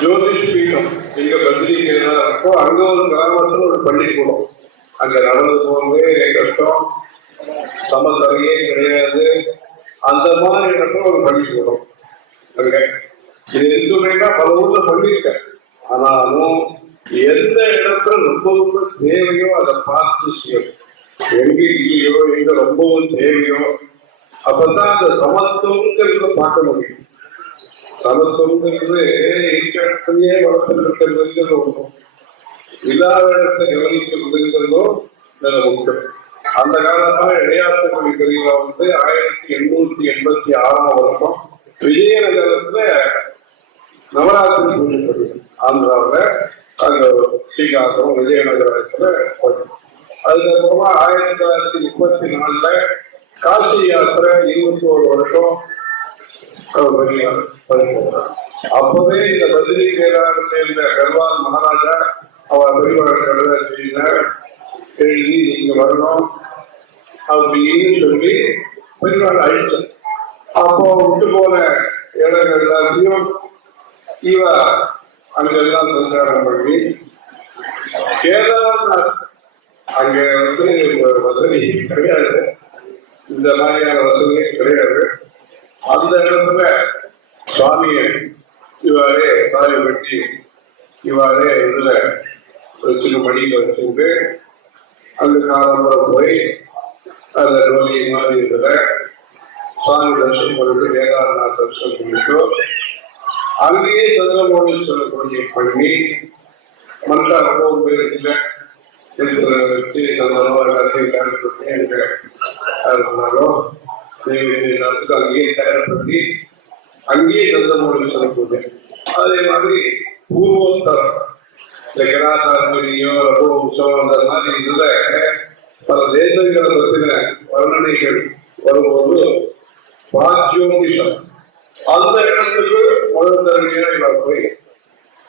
ஜோதிஷ் பீடம் எங்க பத்திரிகைலாம் இருக்கோ அங்க ஒரு கிராமத்துல ஒரு பள்ளிக்கூடம். அங்க நடந்து போகவே கஷ்டம், சமத்தரையே கிடையாது. அந்த மாதிரி இடத்துல ஒரு பள்ளிக்கூடம் அங்க. இது எதுவுமேனா பல ஊர்ல பண்ணியிருக்கேன். ஆனாலும் எந்த இடத்துல ரொம்ப ரொம்ப தேவையோ அதை பார்த்து செய்யும். எங்க இல்லையோ எங்க ரொம்பவும் தேவையோ அப்பதான் அந்த சமத்துவங்கிறத பார்க்க முடியும். சமத்துவங்கிறது இருக்கிறதையே வளர்த்துருக்கிறது ஒன்றும், இல்லாத இடத்தை கவனிக்கிறதுங்கிறதும் மிக முக்கியம். அந்த காலத்துல இடையாற்றுமொழி பிரிவுல 1886 விஜயநகரத்துல நவராத்திரி பூஜை ஆந்திராவில அங்க ஸ்ரீகாந்தம் விஜயநகரத்துல. அதுக்கப்புறமா 1934 காசி யாத்திரை 21 வருஷம் அப்பவே இந்த பத்ரி கேதார சேர்ந்த கர்வால் மகாராஜா அவர் பெரியவர் கருத எழுதி நீங்க வரணும் அப்படின்னு சொல்லி பெரியவாள் அழிச்சார். அப்போ விட்டு போன இடங்கள் எல்லாத்தையும் இவ அங்கெல்லாம் சஞ்சாரம் பண்ணி கேதார்நாத் அங்க வசதி கிடையாது, இந்த மாதிரியான வசதியே கிடையாது. அந்த இடத்துல சுவாமியை இவாரே சாரி வெட்டி இவாரே இதுல வச்சுட்டு மடியில வச்சுட்டு அந்த காலம்பரம் போய் அந்த டோலி மாதிரி இதுல சுவாமி தரிசனம் பண்ணிட்டு கேதார்நாத் தரிசனம் பண்ணிட்டு அங்கேயே சந்திரமௌலீஸ்வரர் பூஜை பண்ணி மனுஷா ரொம்ப பேர் இல்லை வச்சு சந்தனம் எல்லாத்தையும் தயார்படுத்தி இருந்தாலும் அங்கேயே தயார்படுத்தி அங்கேயே சந்திரமௌலீஸ்வரர் பூஜை. அதே மாதிரி பூர்வோத்தரம் இந்த கிராதார்மியோ ரகோ உற்சவம் அந்த மாதிரி இதுல பல தேசங்களை பற்றின வர்ணனைகள் வரும்போது பாஜ்யோதிஷம் அந்த இடத்துக்கு முதல் தடவையா போய்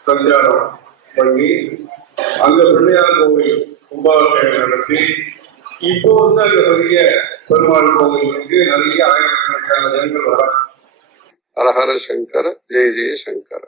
சஞ்சாரம் பண்ணி அங்க பிள்ளையார் கோவில் கும்பாபிஷேகம் நடத்தி இப்போ அங்க பெரிய பெருமாள் கோவிலுக்கு நிறைய ஆயிரக்கணக்கான ஜனங்கள் வர. ஹர ஹர சங்கர, ஜெய ஜெய சங்கர.